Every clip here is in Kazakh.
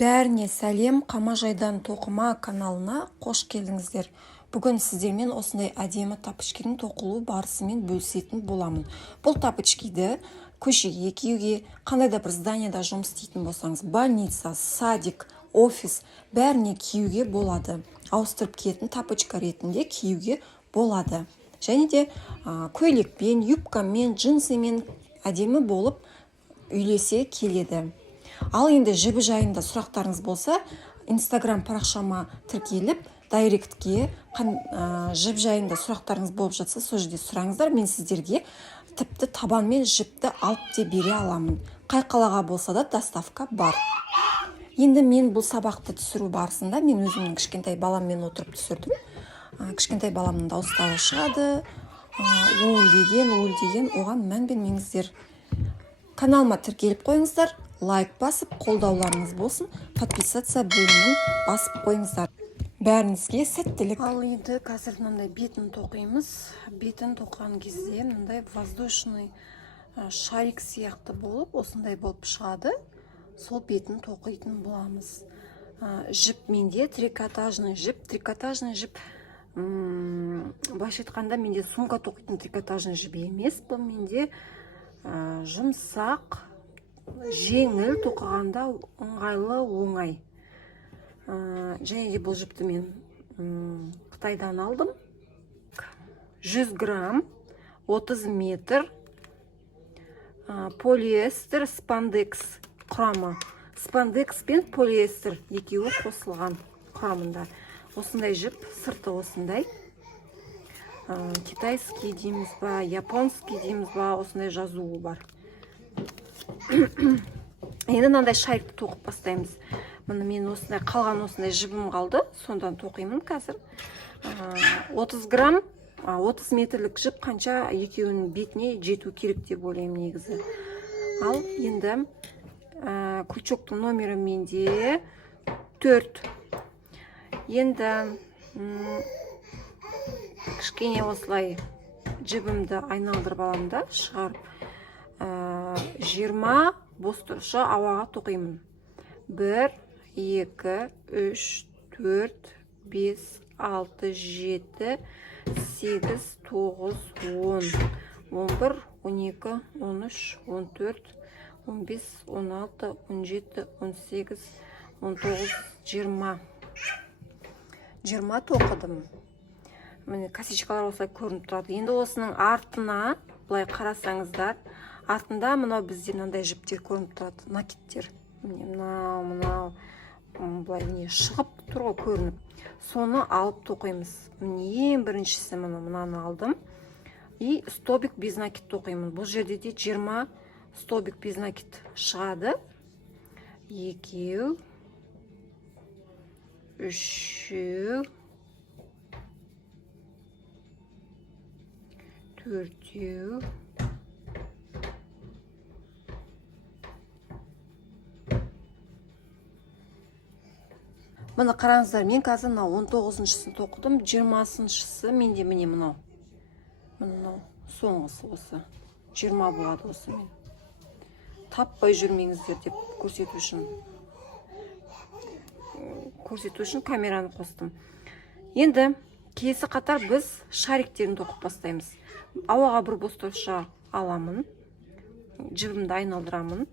Бәріне сәлем, Қамажайдан тоқыма каналына қош келдіңіздер. Бүгін сіздермен осындай әдемі тапочкидің тоқылу барысымен бөлісетін боламын. Бұл тапочкиді көшеге киюге, қандай да бір зданияда жұмыс істейтін болсаңыз, больница, садик, офис бәріне киюге болады. Ауыстырып киетін тапочка ретінде киюге болады. Және де көйлекпен, юбкамен, джинсымен әдемі болып үйлесе келеді. Ал енді жібі жайында сұрақтарыңыз болса, Instagram парақшама тіркеліп, дайректке жіп жайында сұрақтарыңыз болып жатса, сол жерде сұраңыздар, мен сіздерге тіпті табанмен жіпті алып те бере аламын. Қай қалаға болса да доставка бар. Енді мен бұл сабақты түсіру барысында мен өзімнің кішкентай баламмен отырып түсірдім. Кішкентай баламның дауыстары шығады. Уыл деген, оған мән бермеңіздер. Каналыма тіркеліп қойыңыздар. Лайк басып, қолдауларыңыз болсын, подписаться бөлімін басып қойыңыздар. Бәріңізге сәттілік. Ал енді қазір мынандай бетін тоқимыз. Бетін тоқыған кезде мынандай воздушный шарик сияқты болып, осындай болып шығады. Сол бетін тоқитын боламыз. Жіп менде трикотажный жіп. Трикотажный жіп, былайша айтқанда, менде сумка тоқитын трикотажный жіп емес. Бұл менде жұмсақ, жеңіл, тоқығанда ыңғайлы, оңай. Және де бұл жіпті мен Қытайдан алдым. 100 грамм, 30 метр, полиэстер, спандекс құрамы. Спандекс пен полиэстер екеуі қосылған құрамында. Осындай жіп, сырты осындай. Китайский дейміз ба, японский дейміз ба, осындай жазуы бар. Енді мынандай шарикті тоқып бастаймыз. Міне мен осындай қалған осындай жібім қалды, сондан тоқимын қазір. 30 грамм, 30 метрлік жіп қанша екеуінің бетіне жету керек деп ойлаймын негізі. Ал енді крючоктың номері менде 4. Енді кішкене осылай жібімді айналдырып аламын да, шығарып 20 бос тұрышы ауаға тоқимын. 1, 2, 3, 4, 5, 6, 7, 8, 9, 10, 11, 12, 13, 14, 15, 16, 17, 18, 19, 20. 20 тоқыдым. Міне косичкалар осылай көрініп тұрады. Енді осының артына былай қарасаңыздар, артында мынау бізде мынандай жіптер көрініп тұрады, накидтер. Мынау былай не шығып тұр ғой көрініп. Соны алып тоқимыз. Міне ең біріншісі мынаны алдым. И столбик без накид тоқимын. Бұл жерде де 20 столбик без накид шығады. 2, 3, 4, 5. Мұны қараңыздар, мен қазір 19-шысын тоқыдым, 20-шысы менде міне мынау. Мынау соңғысы осы. 20 болады осы мен. Таппай жүрмеңіздер деп көрсету үшін камераны қостым. Енді келесі қатар біз шариктерін тоқып бастаймыз. Ауаға бір бос тұрышы аламын. Жібімді айналдырамын.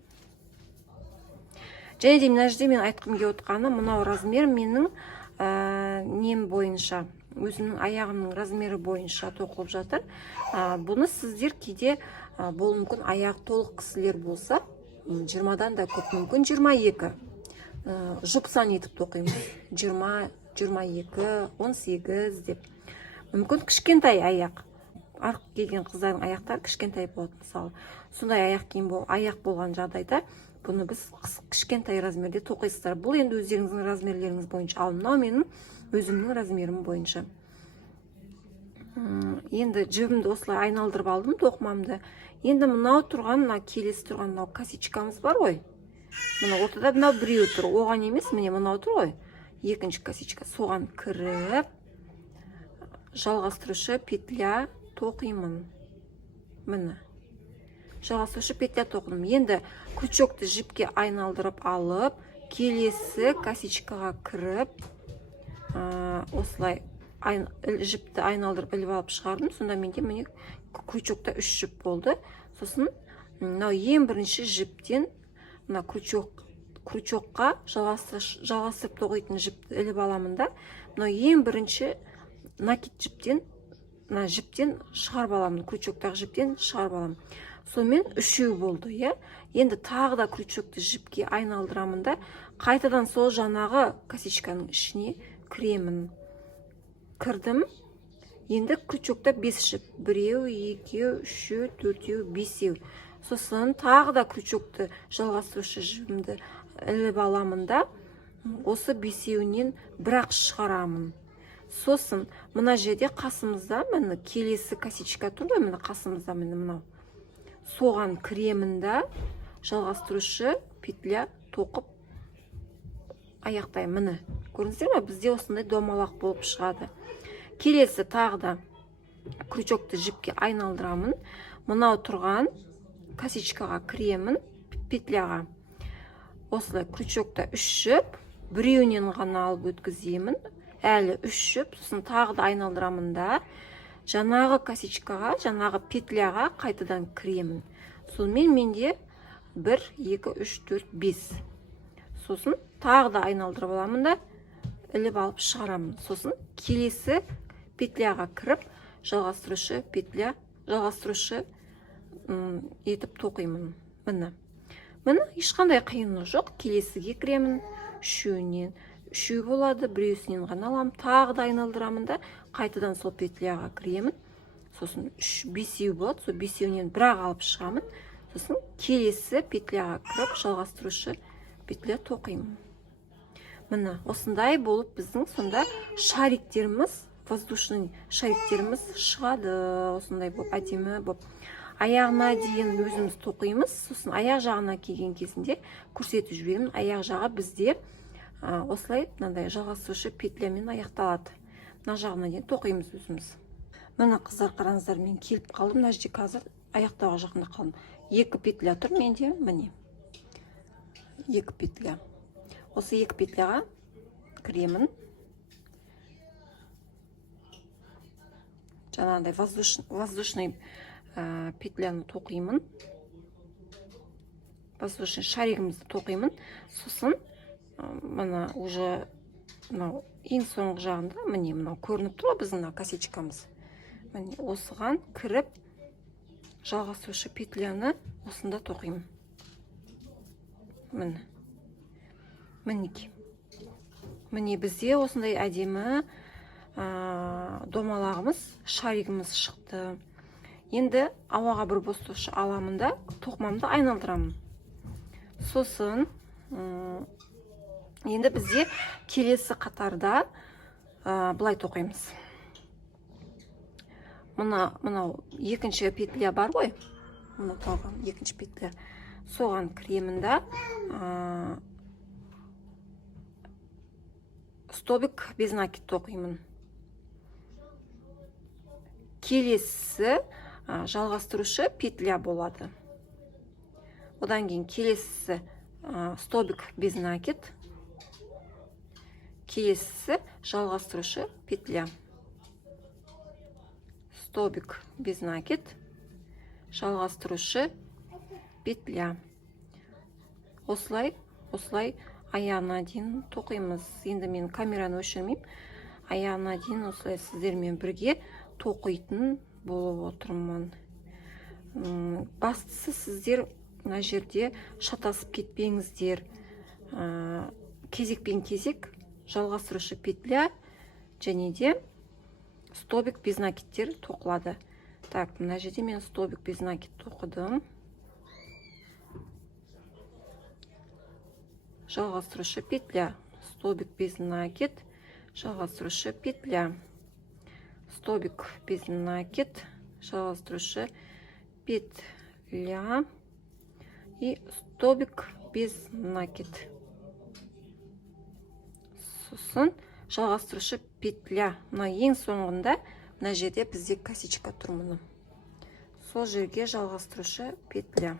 Және де мына жерде мен айтқым келіп отқаны, мынау размер менің нем бойынша, өзімнің аяғымның размері бойынша тоқылып жатыр. Бұны сіздер кейде болу мүмкін аяқ толық кісілер болса, 20-дан да көп мүмкін 22. Жұпсан етіп тоқимыз. 20, 22, 18 деп. Мүмкін кішкентай аяқ. Арық келген қыздардың аяқтары кішкентай болады мысалы. Сондай аяқ болған жағдайда бұны біз кішкентай размерде тоқисыздар. Бұл енді өздеріңіздің размерлеріңіз бойынша. Ал мынау менің өзімнің размерім бойынша. Енді жібімді осылай айналдырып алдым тоқымамды. Енді мынау тұрған, келесі тұрған мынау косичкамыз бар ғой. Мына ортада мынау біреу тұр. Оған емес, міне мынау тұр ғой. Екінші косичка. Соған кіріп, жалғастырушы петля тоқимын. Міне. Жалғастырушы петля тоқыдым. Енді крючокты жіпке айналдырып алып, келесі косичкаға кіріп, осылай жіпті айналдырып іліп алып шығардым. Сонда менде міне крючокта 3 жіп болды. Сосын мынау ең бірінші жіптен мына крючокқа жалғастырып тоқитын жіпті іліп аламын да, мынау ең бірінші накид жіптен, мына жіптен шығарып аламын, крючоктағы жіптен шығарып аламын. Сонымен 3 болды, иә. Енді тағы да крючокты жіпке айналдырамын да, қайтадан сол жаңағы косичканың ішіне кіремін. Кірдім. Енді крючокта 5 жіп. 1, 2, 3, 4, 5. Сосын тағы да крючокты жалғастырушы жібімді іліп аламын да, осы 5-нен бірақ шығарамын. Сосын мына жерде қасымызда міне келесі косичка тұр ғой, міне қасымызда міне мынау. Соған кіремін да, жалғастырушы петля тоқып аяқтаймын. Міне, көрдіңіздер ме? Бізде осындай домалақ болып шығады. Келесі тағы да крючокты жіпке айналдырамын. Мынау тұрған косичкаға кіремін, петляға. Осылай крючокта 3 жіп, 1-нен ғана алып өткіземін. Әлі 3 жіп, сосын тағы да айналдырамын да, жаңағы косичкаға, жаңағы петляға қайтадан кіремін. Сонымен менде 1, 2, 3, 4, 5. Сосын тағы да айналдырып аламын да, іліп алып шығарамын. Сосын келесі петляға кіріп, жалғастырушы петля, жалғастырушы етіп тоқимын. Міне, ешқандай қиыны жоқ. Келесіге кіремін, 3-нен 3 болады, 1-сінен ғана аламын, тағы да айналдырамын да, қайтадан сол петляға кіремін. Сосын 5 болады, сол 5-нен бірақ алып шығамын. Сосын келесі петляға кіріп, жалғастырушы петля тоқимын. Міне, осындай болып біздің сонда шариктеріміз, воздушный шариктеріміз шығады. Осындай болып, әдемі болып. Аяғына дейін өзіміз тоқимыз. Сосын аяқ жағына келген кезінде көрсетіп жіберемін. Аяқ жағы бізде осылай мынандай жалғастырушы петлямен аяқталады. Мына жағына дейін тоқимыз өзіміз. Міне қыздар, қараңыздар, мен келіп қалдым. Мына жерде қазір аяқтауға жақында қалдым. 2 петля тұр менде, міне. 2 петля. Осы 2 петляға кіремін. Жаңағыдай воздушный петляны тоқимын. Воздушный шаригімізді тоқимын. Сосын мына уже ең соңғы жағында міне мынау көрініп тұр біздің косичкамыз. Міне осыған кіріп, жалғастырушы петляны осында тоқимын. Міне бізде осындай әдемі домалағымыз, шаригіміз шықты. Енді ауаға бір бостаушы аламын да, тоқымамды айналдырамын. Сосын енді бізде келесі қатарда былай тоқимыз. Мынау екінші петля бар ғой, мына қалған екінші петля. Соған кіремін да, столбик без накид тоқимын. Келесі жалғастырушы петля болады. Одан кейін келесі столбик без накид. Келесі жалғастырушы петля. Столбик без накид. Жалғастырушы петля. Осылай аяғына дейін тоқимыз. Енді мен камераны өшірмеймін. Аяғына дейін осылай сіздермен бірге тоқитын болып отырмын. Бастысы сіздер мына жерде шатасып кетпеңіздер. Кезекпен кезек жалғастырушы петля және де столбик без накидтер тоқылады. Так, мына жерде мен столбик без накид тоқыдым. Жалғастырушы петля, столбик без накид, жалғастырушы петля. Столбик без накид, жалғастырушы петля и столбик без накид. Сосын жалғастырушы петля. Мына ең соңында мына жерде бізде косичка тұр міне. Сол жерге жалғастырушы петля.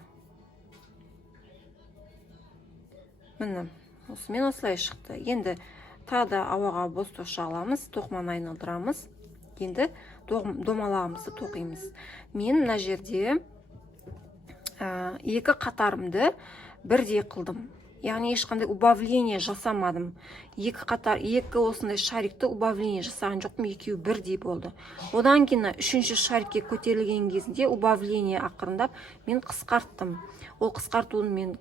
Міне, осымен осылай шықты. Енді тағы да ауаға бос тоқша аламыз, тоқыманы айналдырамыз. Енді домалағымызды тоқимыз. Мен мына жерде екі қатарымды бірдей қылдым. Яғни ешқандай убавление жасамадым. Екі осындай шарикті убавление жасаған жоқпын, екеуі бірдей болды. Одан кейін үшінші шарикке көтерілген кезінде убавление ақырындап мен қысқарттым. Ол қысқартуын мен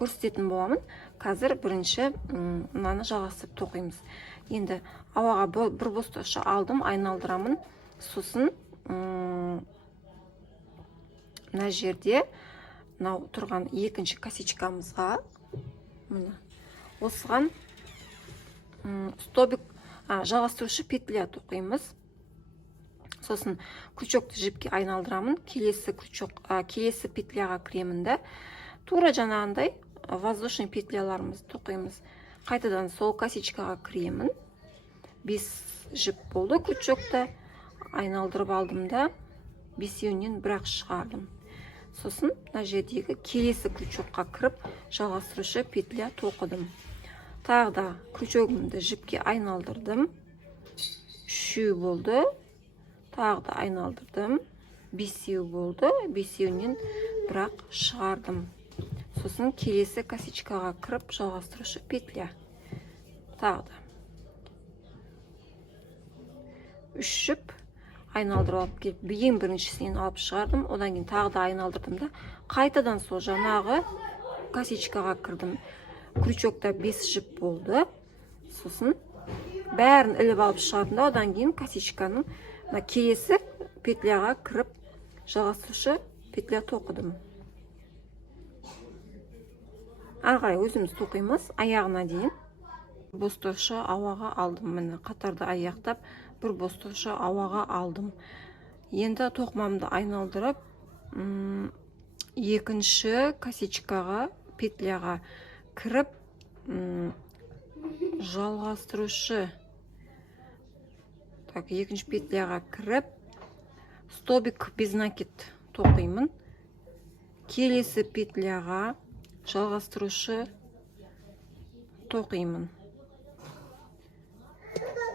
көрсететін боламын. Қазір бірінші мынаны жалғастырып тоқимыз. Енді ауаға бір бос тоқша алдым, айналдырамын. Сосын мына жерде мынау тұрған екінші косичкамызға осыған столбик жалғастырушы петля тоқимыз. Сосын крючокты жіпке айналдырамын. Келесі петляға кіремін да. Тура жаңағындай воздушный петляларымызды тоқимыз. Қайтадан сол косичкаға кіремін. 5 жіп болды крючокты. Айналдырып алдым да, бесеуінен бірақ шығардым. Сосын мына жердегі келесі крючокқа кіріп, жалғастырушы петля тоқыдым. Тағы да крючогымды жіпке айналдырдым. 3 болды. Тағы да айналдырдым. 5 болды. 5-еуінен бірақ шығардым. Сосын келесі косичкаға кіріп, жалғастырушы петля. Тағы да 3 жіп айналдырып алып келіп, ең біріншісінен алып шығардым. Одан кейін тағы да айналдырдым да, қайтадан сол жаңағы косичкаға кірдім. Крючокта 5 жіп болды. Сосын бәрін іліп алып шығардым да, одан кейін косичканың келесі петляға кіріп, жалғастырушы петля тоқыдым. Ары қарай өзіміз тоқимыз, аяғына дейін. Бос тоқша ауаға алдым. Міне қатарды аяқтап, бір бос тоқша ауаға алдым. Енді тоқымамды айналдырып, екінші косичкаға, петляға кіріп, жалғастырушы екінші петляға кіріп, столбик без накид тоқимын. Келесі петляға жалғастырушы тоқимын.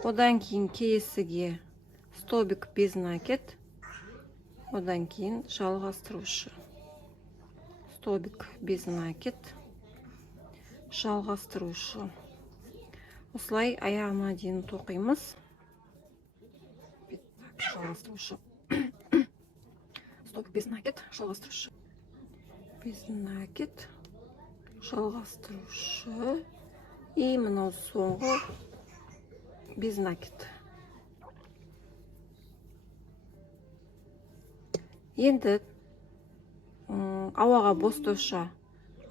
Одан кейін келесіге столбик без накид. Одан кейін жалғастырушы. Столбик без накид. Жалғастырушы. Осылай аяғына дейін тоқимыз. Жалғастырушы. Столбик без накид. Жалғастырушы. Без накид. Жалғастырушы. И мынау соңғы без накид. Енді ауаға бос тоқша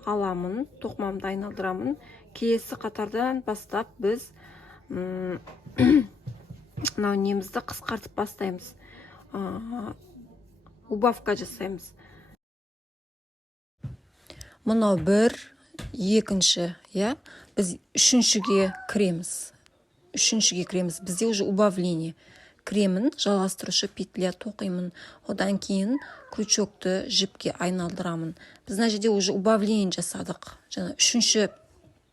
аламын, тоқымамды айналдырамын. Келесі қатардан бастап біз мынау немізді қысқартып бастаймыз. Убавка жасаймыз. Мынау бір, екінші, біз үшіншіге кіреміз. Бізде уже убавление. Кіремін, жалғастырушы петля тоқимын. Одан кейін крючокты жіпке айналдырамын. Біз мына жерде уже убавление жасадық. Жаңа үшінші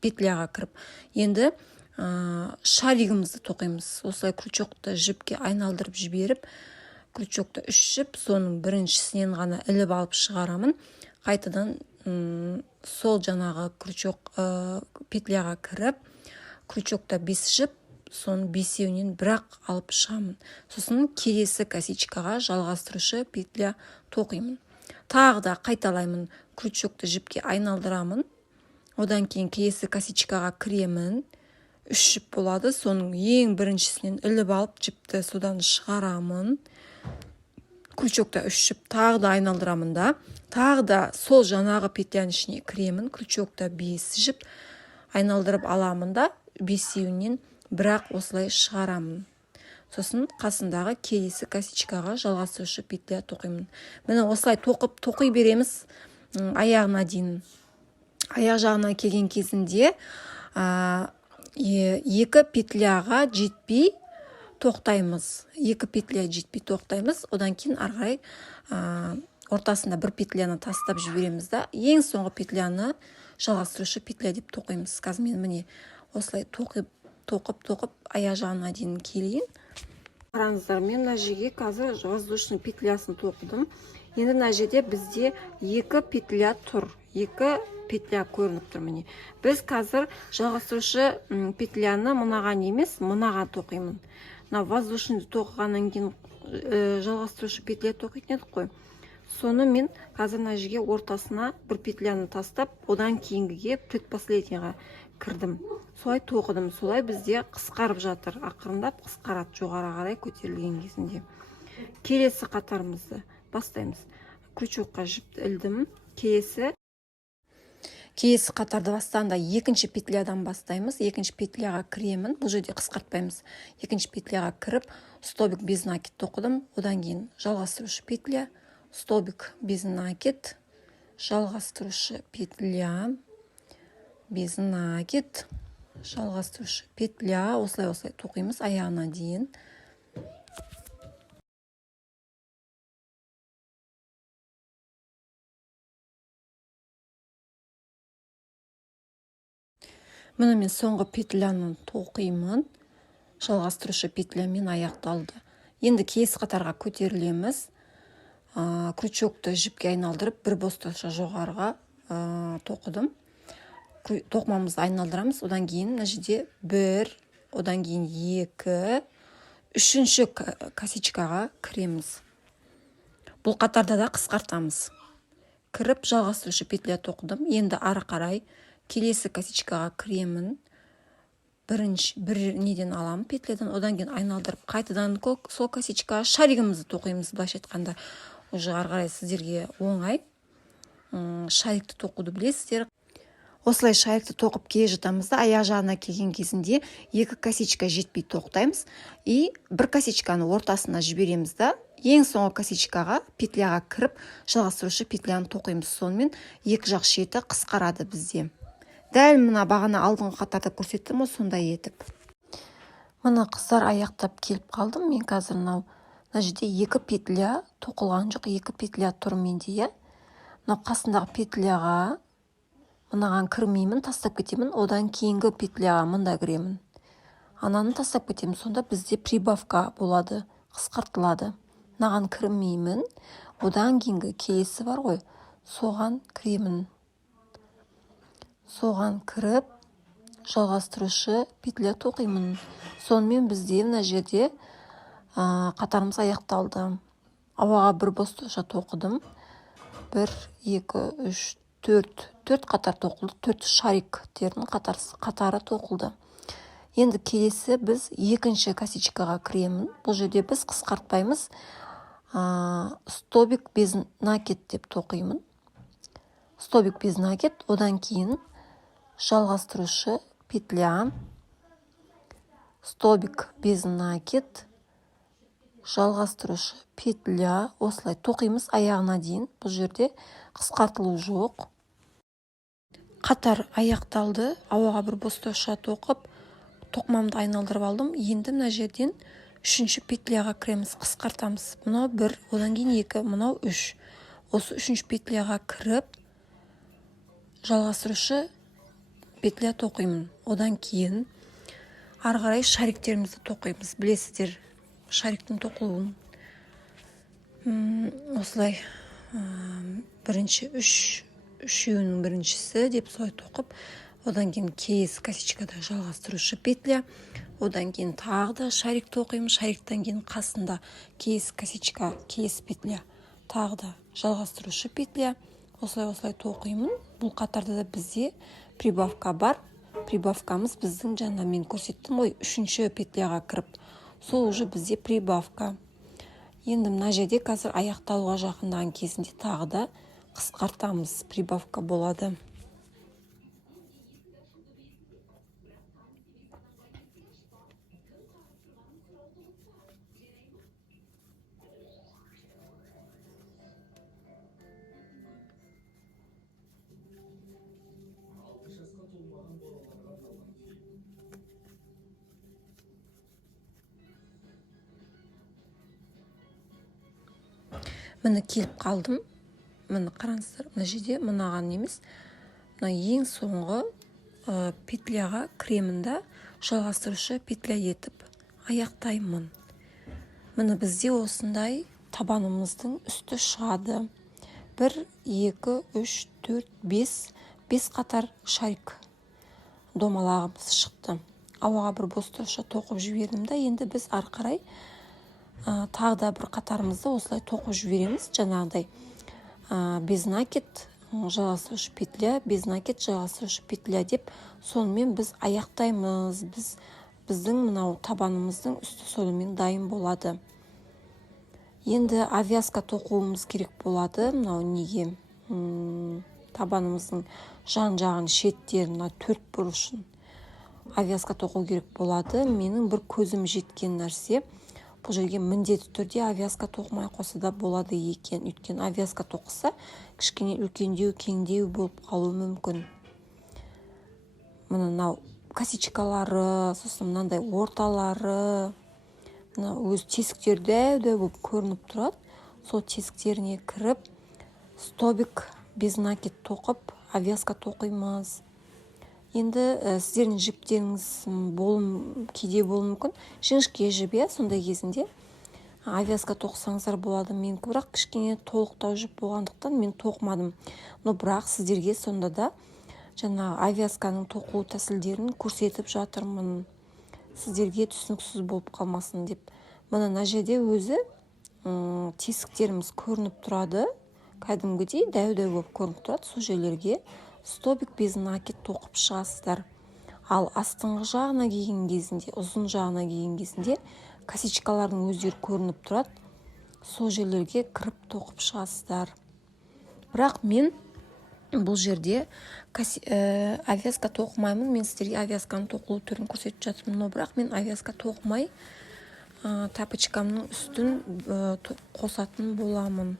петляға кіріп. Енді шаригімізді тоқимыз. Осылай крючокты жіпке айналдырып жіберіп, крючокты 3 жіп, соның біріншісінен ғана іліп алып шығарамын. Қайтадан сол жаңағы крючок петляға кіріп, крючокта 5 жіп, соның 5-еуінен бірақ алып шығамын. Сосын келесі косичкаға жалғастырушы петля тоқимын. Тағы да қайталаймын, крючокты жіпке айналдырамын. Одан кейін келесі косичкаға кіремін. 3 жіп болады, соның ең біріншісінен іліп алып жіпті содан шығарамын. Крючокта 3 жіп, тағы да айналдырамын да. Тағы да сол жаңағы петляның ішіне кіремін. Крючокта 5 жіп, айналдырып аламын да, 5-еуінен бірақ осылай шығарамын. Сосын қасындағы келесі косичкаға жалғастырушы петля тоқимын. Міне осылай тоқи береміз аяғына дейін. Аяқ жағына келген кезінде екі петляға жетпей тоқтаймыз. Одан кейін арғай ортасында бір петляны тастап жібереміз да. Ең соңғы петляны жалғастырушы петля деп тоқимыз. Қазір мен міне осылай тоқып аяқ жағына дейін келейін. Қараңыздар, мен мына жерге қазір воздушный петлясын тоқыдым. Енді мына жерде бізде 2 петля тұр. 2 петля көрініп тұр міне. Біз қазір жалғастырушы петляны мынаған емес, мынаған тоқимын. Мына воздушный тоқығаннан кейін жалғастырушы петля тоқитын едік қой. Соны мен қазір мына жерге ортасына бір петляны тастап, одан кейінгіге предпоследнийға кірдім. Солай тоқыдым. Солай бізде қысқарып жатыр. Ақырындап қысқарады жоғары қарай көтерілген кезінде. Келесі қатарымызды бастаймыз. Крючокқа жіпті ілдім. Келесі қатарды бастағанда екінші петлядан бастаймыз. Екінші петляға кіремін. Бұл жерде қысқартпаймыз. Екінші петляға кіріп, столбик без накид тоқыдым. Одан кейін жалғастырушы петля, столбик без накид, жалғастырушы петля, без накид, жалғастырушы петля, осылай тоқимыз аяғына дейін. Міне мен соңғы петляны тоқимын. Жалғастырушы петлямен аяқталды. Енді келесі қатарға көтерілеміз. Крючокты жіпке айналдырып, бір босташа жоғарыға тоқыдым. Тоқымамызды айналдырамыз. Одан кейін мына жерде 1, одан кейін 2, үшінші косичкаға кіреміз. Бұл қатарда да қысқартамыз. Кіріп, жалғастырушы петля тоқыдым. Енді ары қарай келесі косичкаға кіремін. Бір неден аламын петлядан, одан кейін айналдырып, қайтадан сол косичкаға шаригімізді тоқимыз. Былайша айтқанда, уже ары қарай сіздерге оңай. Шарикті тоқуды білесіздер. Осылай шарикті тоқып келе жатамыз да, аяқ жағына келген кезінде 2 косичка жетпей тоқтаймыз. И бір косичканы ортасына жібереміз да, ең соңғы косичкаға петляға кіріп, жалғастырушы петляны тоқимыз. Сонымен екі жақ шеті қысқарады бізде. Дәл мына бағана алдыңғы қатарда көрсеттім ғой, сондай етіп. Мына қыздар аяқтап келіп қалдым. Мен қазір мына жерде 2 петля тоқылған жоқ, 2 петля тұр менде, иә. Мына қасындағы петляға мынаған кірмеймін, тастап кетемін. Одан кейінгі петляға мында кіремін. Ананы тастап кетемін. Сонда бізде прибавка болады, қысқартылады. Мынаған кірмеймін. Одан кейінгі келесі бар ғой, соған кіремін. Соған кіріп, жалғастырушы петля тоқимын. Сонымен бізде мына жерде қатарымыз аяқталды. Ауаға бір босташа тоқыдым. 1, 2, 3, 4 қатар тоқылды. 4 шариктердің қатары тоқылды. Енді келесі біз екінші косичкаға кіремін. Бұл жерде біз қысқартпаймыз. Столбик без накид деп тоқимын. Столбик без накид, одан кейін жалғастырушы петля, столбик без накид, жалғастырушы петля, осылай тоқимыз аяғына дейін. Бұл жерде қысқартылу жоқ. Қатар аяқталды. Ауаға бір босташа тоқып, тоқымамды айналдырып алдым. Енді мына жерден үшінші петляға кіреміз, қысқартамыз. Мынау 1, одан кейін 2, мынау 3. Осы үшінші петляға кіріп, жалғастырушы петля тоқимын. Одан кейін ары қарай шариктерімізді тоқимыз. Білесіздер, шариктің тоқылуын. Осылай бірінші үшеуінің біріншісі деп солай тоқып, одан кейін келесі косичкада жалғастырушы петля, одан кейін тағы да шарик тоқимын. Шариктан кейін қасында келесі косичка, келесі петля, тағы да жалғастырушы петля. Осылай тоқимын. Бұл қатарда да бізде прибавка бар. Прибавкамыз біздің жаңа мен көрсеттім ғой, үшінші петляға кіріп. Сол уже бізде прибавка. Енді мына жерде қазір аяқталуға жақындаған кезінде тағы да қысқартамыз. Прибавка болады. Міне келіп қалдым. Міне қараңыздар, мына жерде мынаған емес, мына ең соңғы петляға кремінді жалғастырушы петля етіп аяқтаймын. Міне бізде осындай табанымыздың үсті шығады. 1, 2, 3, 4, 5 қатар шарик домалағымыз шықты. Ауаға бір бос-босша тоқып жібердім да, енді біз ары қарай тағы да бір қатарымызды осылай тоқып жібереміз. Жаңағыдай без накид жалғастырушы петля, без накид жалғастырушы петля деп сонымен біз аяқтаймыз. Біздің мынау табанымыздың үсті сонымен дайын болады. Енді авязка тоқуымыз керек болады. Мынау неге табанымыздың жан-жағын, шеттерін, 4 бұрышын авязка тоқу керек болады. Менің бір көзім жеткен нәрсе, бұл жерге міндетті түрде авязка тоқымай қоса да болады екен. Өйткені авязка тоқса кішкене үлкендеу, кеңдеу болып қалуы мүмкін. Мынау косичкалары, сосын мынандай орталары, өз тесіктері дәу болып көрініп тұрады. Сол тесіктеріне кіріп, столбик без накид тоқып, авязка тоқимыз. Енді сіздердің жіптеріңіз кейде болуы мүмкін. Жіңішке жіп, сондай кезінде авязка тоқсаңыздар болады. Мен бірақ кішкене толықтау жіп болғандықтан мен тоқмадым. Но бірақ сіздерге сонда да жаңағы авязканың тоқу тәсілдерін көрсетіп жатырмын. Сіздерге түсініксіз болып қалмасын деп. Мына жерде өзі тесіктеріміз көрініп тұрады. Кәдімгідей дәу-дәу болып көрініп тұрады. Сол жерлерге столбик без накид тоқып шығасыздар. Ал астыңғы жағына келген кезінде, ұзын жағына келген кезінде косичкалардың өздері көрініп тұрады. Сол жерлерге кіріп тоқып шығасыздар. Бірақ мен бұл жерде авязка тоқымаймын. Мен сіздерге авязканың тоқылу түрін көрсетіп жатырмын. Но бірақ мен авязка тоқымай тапочкамның үстін қосатын боламын.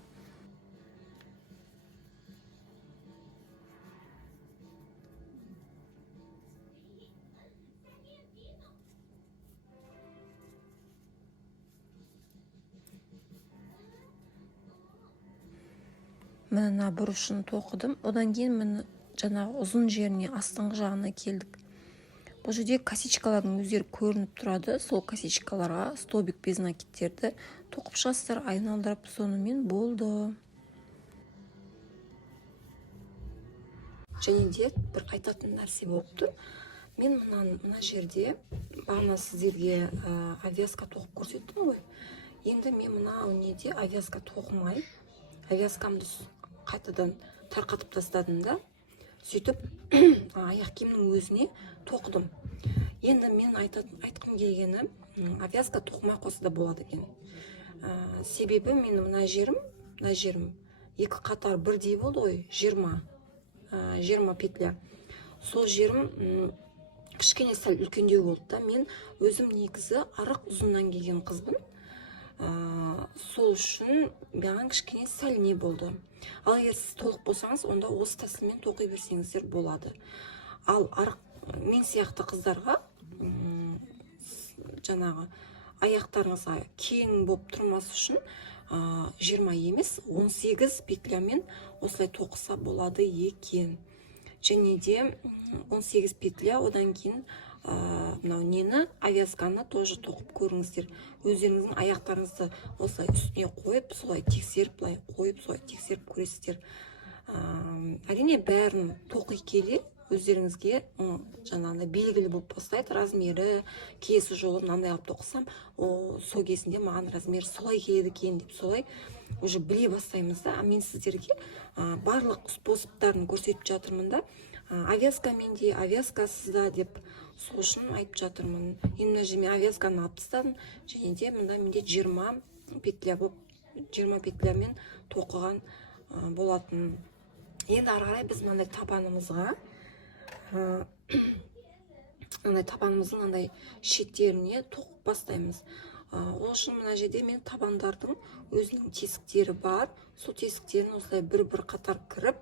Мына бұрышын тоқыдым. Одан кейін міне жаңағы ұзын жеріне, астыңғы жағына келдік. Бұл жерде косичкалардың өздері көрініп тұрады. Сол косичкаларға столбик без накидтерді тоқып шығасыздар, айналдырып, сонымен болды. Және де бір айтатын нәрсе болып тұр. Мен мына жерде бағана сіздерге авязка тоқып көрсеттім ғой. Енді мен мына неде авязка тоқымай, авязкамды қайтадан тарқатып тастадым да, сөйтіп аяқ киімнің өзіне тоқыдым. Енді мен айтқым келгені, авязка тоқымай қоса да болады екен. Себебі мен мына жерім 2 қатар бірдей болды ғой, 20 петля. Сол жерім кішкене сәл үлкендеу болды да. Мен өзім негізі арақ ұзыннан келген қызбын. Сол үшін маған кішкене сәл не болды. Ал егер сіз толық болсаңыз, онда осы тәсілмен тоқи берсеңіздер болады. Ал мен сияқты қыздарға жаңағы аяқтарыңызға кең болып тұрмас үшін 20 емес 18 петлямен осылай тоқыса болады екен. Және де 18 петля, одан кейін мынау нені, авязканы тоже тоқып көріңіздер. Өздеріңіздің аяқтарыңызды осылай үстіне қойып, солай тексеріп, былай қойып, солай тексеріп көресіздер. Әрине бәрін тоқи келе өздеріңізге жаңағыдай белгілі болып бастайды. Размері, келесі жолы мынандай алып тоқысам, сол кезінде маған размер солай келеді екен деп солай уже біле бастаймыз да. Мен сіздерге барлық способтарын көрсетіп жатырмын да. Авязкамен де, авязкасыз да деп сол үшін айтып жатырмын. Мына жермен авязканы алып тастадым, және де мында менде 20 петлямен тоқыған болатын. Енді ары қарай біз мынандай табанымызға, табанымыздың мынандай шеттеріне тоқып бастаймыз. Ол үшін мына жерде мен табандардың өзінің тесіктері бар. Сол тесіктерін осылай бір қатар кіріп,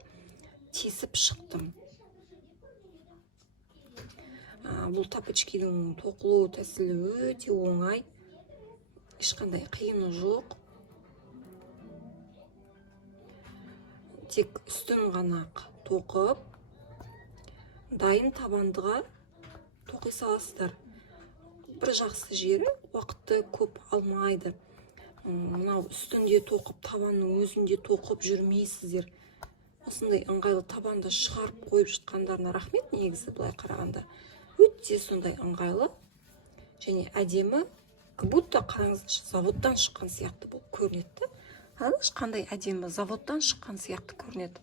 тесіп шықтым. Бұл тапочкидің тоқылу тәсілі өте оңай. Ешқандай қиыны жоқ. Тек үстін ғана тоқып, дайын табандыға тоқи саласыздар. Бір жақсы жері уақытты көп алмайды. Мынау үстінде тоқып, табанның өзінде тоқып жүрмейсіздер. Осындай ыңғайлы табанды шығарып қойып жатқандарына рахмет. Негізі былай қарағанда өте сондай ыңғайлы және әдемі, будто қараңызшы заводтан шыққан сияқты болып көрінеді. Қандай әдемі заводтан шыққан сияқты көрінеді.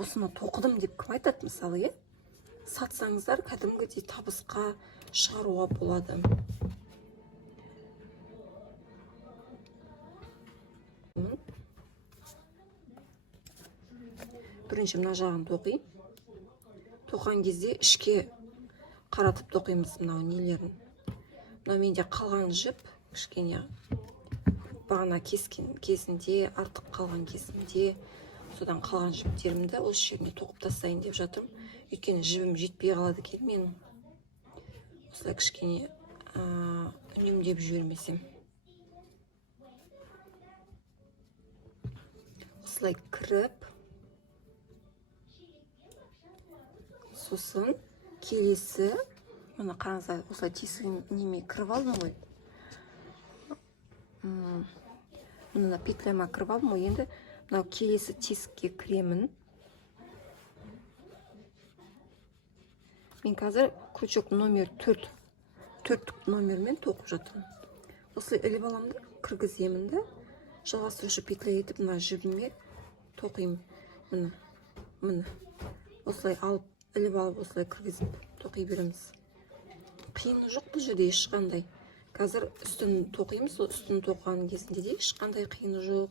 Осыны тоқыдым деп кім айтады, мысалы, сатсаңыздар кәдімгідей табысқа шығаруға болады. Бірінші мына жағын тоқи. Тоққан кезде ішке қаратып тоқимыз мынау нелерін. Мынау менде қалған жіп, кішкене бағана кескен кезінде, артық қалған кезінде, содан қалған жіптерімді осы жеріне тоқып тастайын деп жатырмын. Өйткені жібім жетпей қалады екен менің. Осылай кішкене үнемдеп жібермесем. Осылай кіріп, сосын келесі, мына қараңыздар, осылай тесігін неме кіріп алдым ғой. Мына петляма кіріп алдым ғой. Енді мынау келесі тесікке кіремін. Мен қазір крючок номер 4 номермен тоқып жатырмын. Осылай іліп аламын да, кіргіземін да, жалғастырушы петля етіп мына жібіме тоқимын. Міне. Осылай алып, іліп алып, осылай кіргізіп тоқи береміз. Қиыны жоқ бұл жерде ешқандай. Қазір үстін тоқимыз, сол үстін тоққан кезінде де ешқандай қиыны жоқ.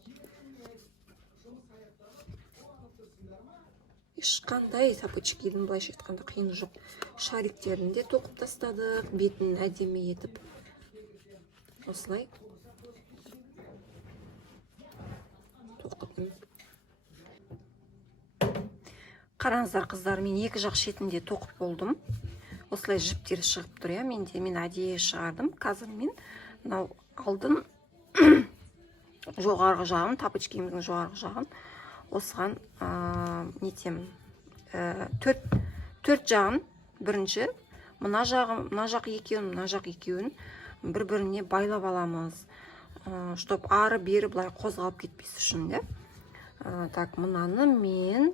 Ешқандай тапочкидің былайша айтқанда қиыны жоқ. Шариктерін де тоқып тастадық, бетін әдемі етіп. Осылай тоқыдым. Қараңыздар қыздар, мен екі жақ шетінде тоқып болдым. Осылай жіптері шығып тұр, мен әдейі шығардым. Қазір мен мынау алдын жоғарғы жағын, тапочкиіміздің жоғарғы жағын осыған нетемін. Төрт жағын бірінші, мына жақ екеуін бір-біріне байлап аламыз. Чтоб ары бері былай қозғалып кетпес үшін. Так, мынаны мен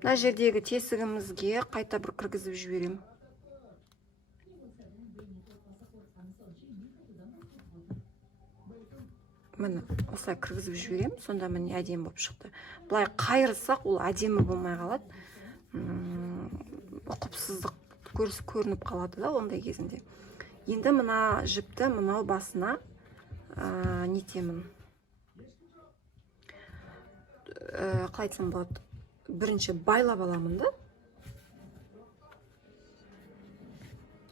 мына жердегі тесігімізге қайта бір кіргізіп жіберем. Міне, осылай кіргізіп жіберем, сонда міне әдемі болып шықты. Бұлай қайырсақ, ол әдемі болмай қалады. Құпсыздық көрініп қалады да ондай кезінде. Енді мына жіпті мынау басына нетемін. Қалайтсам болады. Бірінші байлап аламын да.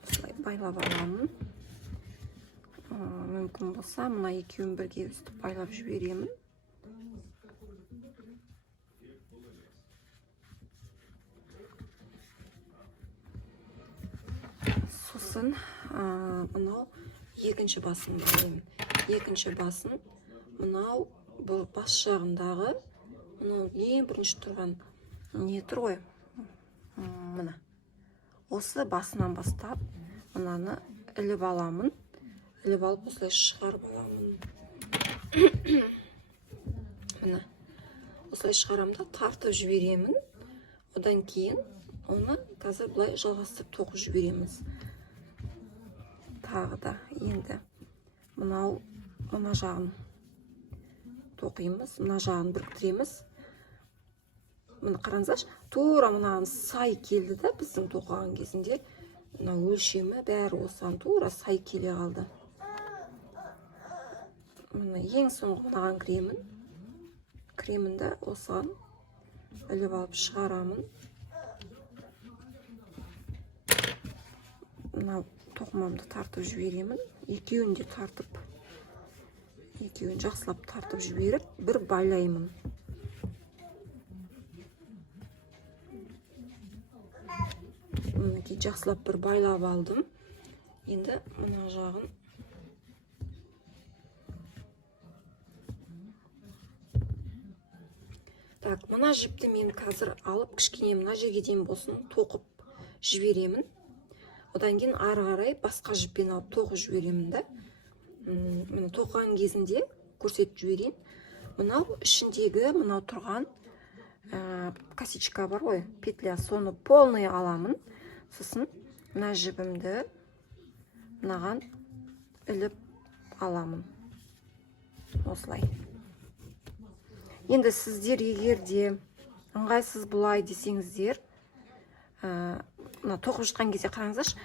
Осылай байлап аламын. Мүмкін болса, мына екеуін бірге өстіп байлап жіберемін. Сосын мынау екінші басын білемін. Екінші басын мынау бас жағындағы, мынау ең бірінші тұрған не тұр ғой. Мына. Осы басынан бастап, мынаны іліп аламын. Іліп алып, осылай шығарып аламын. Мына. Осылай шығарамда тартып жіберемін. Одан кейін оны қазір бұлай жалғастырып тоқып жібереміз. Тағы да енді мына жағын тоқимыз, мына жағын біріктіреміз. Мына қараңыздаршы, тура мынаған сай келді да, біздің тоқыған кезінде. Мына өлшемі бәрі осыған тура сай келе қалды. Мына ең соңғы мынаған кіремін. Кремінді осыған іліп алып шығарамын. Мына тоқымамды тартып жіберемін. Екеуін де тартып, екеуін жақсылап тартып жіберіп, бір байлаймын. Мінекей жақсылап бір байлап алдым. Енді мына жағын Так, мына жіпті мен қазір алып кішкене мына жерге дейін болсын тоқып жіберемін. Одан кейін ары қарай басқа жіппен алып тоқып жіберемін да. Мына тоқыған кезінде көрсетіп жіберейін. Мынау ішіндегі мынау тұрған косичка бар ғой, петля, соны полный аламын. Сосын мына жібімді мынаған іліп аламын. Осылай. Енді сіздер егерде ыңғайсыз бұлай десеңіздер, мына тоқып жатқан кезде қараңыздаршы,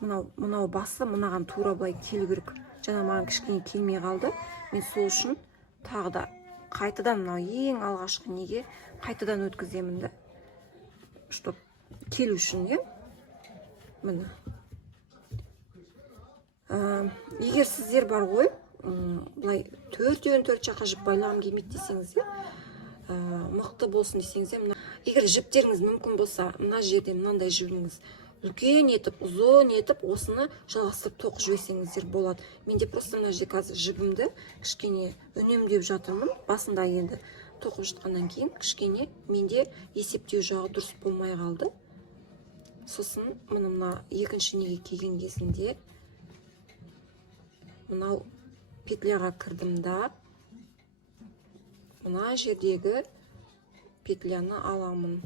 мынау басы мынаған тура былай келу керек. Жаңа маған кішкене келмей қалды. Мен сол үшін тағы да қайтадан мынау ең алғашқы неге қайтадан өткіземін да. Чтоб келу үшін, е? Міне. Егер сіздер бар ғой, былай 4-4 жаққа жіп байлағым келмейді десеңіздер, мықты болсын десеңіздер, егер жіптеріңіз мүмкін болса, мына жерде мынандай жібіңіз үлкен етіп, ұзын етіп, осыны жалғастырып тоқып жіберсеңіздер болады. Менде просто мына жерде қазір жібімді кішкене үнемдеп жатырмын. Басында енді тоқып жатқаннан кейін кішкене менде есептеу жағы дұрыс болмай қалды. Сосын мына екінші неге келген кезінде мынау петляға кірдім да, мына жердегі петляны аламын.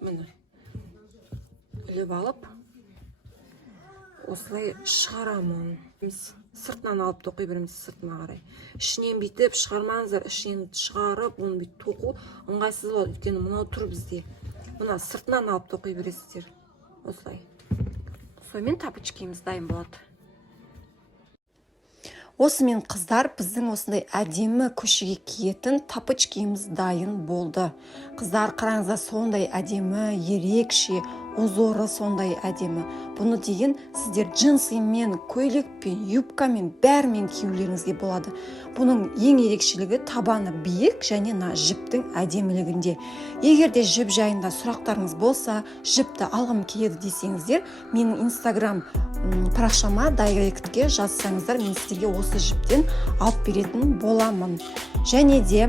Міне, іліп алып, осылай шығарамын. Сыртынан алып тоқи береміз, сыртына қарай. Ішінен бүйтіп шығармаңыздар, ішінен шығарып, оны бүйтіп тоқу ыңғайсыз болады. Өйткені мынау тұр бізде. Мына сыртынан алып тоқи бересіздер. Осылай. Сонымен тапочкеміз дайын болады. Осымен қыздар, біздің осындай әдемі көшеге киетін тапочкеміз дайын болды. Қыздар, қараңыздар, сондай әдемі, ерекше, узоры сондай әдемі. Бұны деген сіздер джинсымен, көйлекпен, юбкамен, бәрімен киюлеріңізге болады. Бұның ең ерекшелігі табаны биік және жіптің әдемілігінде. Егер де жіп жайында сұрақтарыңыз болса, жіпті алғым келеді десеңіздер, менің инстаграм парақшама дайректке жазсаңыздар, мен сіздерге осы жіптен алып беретін боламын. Және де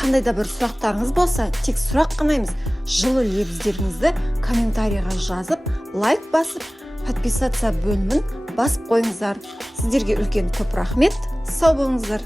қандай да бір сұрақтарыңыз болса, тек сұрақ қана емес, жылы лебіздеріңізді комментарийға жазып, лайк басып, подписаться бөлімін басып қойыңыздар. Сіздерге үлкен көп рахмет. Сау болыңыздар.